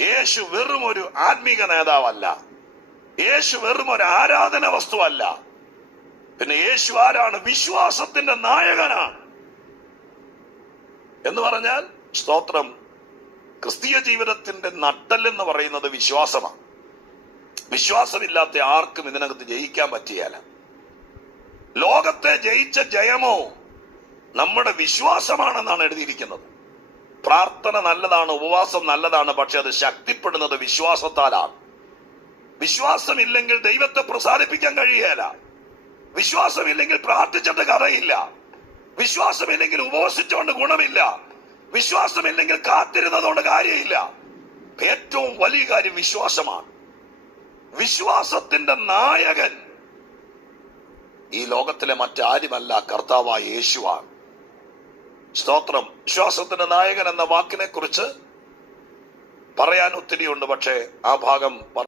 യേശു വെറും ഒരു ആത്മീക നേതാവല്ല. യേശു വെറും ഒരു ആരാധന വസ്തുവല്ല. പിന്നെ യേശു ആരാണ്? വിശ്വാസത്തിന്റെ നായകനാണ്. എന്ന് പറഞ്ഞാൽ സ്തോത്രം, ക്രിസ്തീയ ജീവിതത്തിന്റെ നട്ടെല്ലെന്ന് പറയുന്നത് വിശ്വാസമാണ്. വിശ്വാസമില്ലാത്ത ആർക്കും ഇതിനകത്ത് ജയിക്കാൻ പറ്റിയല്ല. ലോകത്തെ ജയിച്ച ജയമോ നമ്മുടെ വിശ്വാസമാണെന്നാണ് എഴുതിയിരിക്കുന്നത്. പ്രാർത്ഥന നല്ലതാണ്, ഉപവാസം നല്ലതാണ്, പക്ഷെ അത് ശക്തിപ്പെടുന്നത് വിശ്വാസത്താലാണ്. വിശ്വാസമില്ലെങ്കിൽ ദൈവത്തെ പ്രസാദിപ്പിക്കാൻ കഴിയുകയില്ല. വിശ്വാസമില്ലെങ്കിൽ പ്രാർത്ഥിച്ചിട്ട് കഥയില്ല. വിശ്വാസമില്ലെങ്കിൽ ഉപവസിച്ചുകൊണ്ട് ഗുണമില്ല. വിശ്വാസമില്ലെങ്കിൽ കാത്തിരുന്നതുകൊണ്ട് കാര്യമില്ല. ഏറ്റവും വലിയ കാര്യം വിശ്വാസമാണ്. വിശ്വാസത്തിന്റെ നായകൻ ഈ ലോകത്തിലെ മറ്റാരുമല്ല, കർത്താവായ യേശുവാണ്. സ്തോത്രം. വിശ്വാസത്തിന്റെ നായകൻ എന്ന വാക്കിനെ കുറിച്ച് പറയാൻ ഒത്തിരിയുണ്ട്, പക്ഷേ ആ ഭാഗം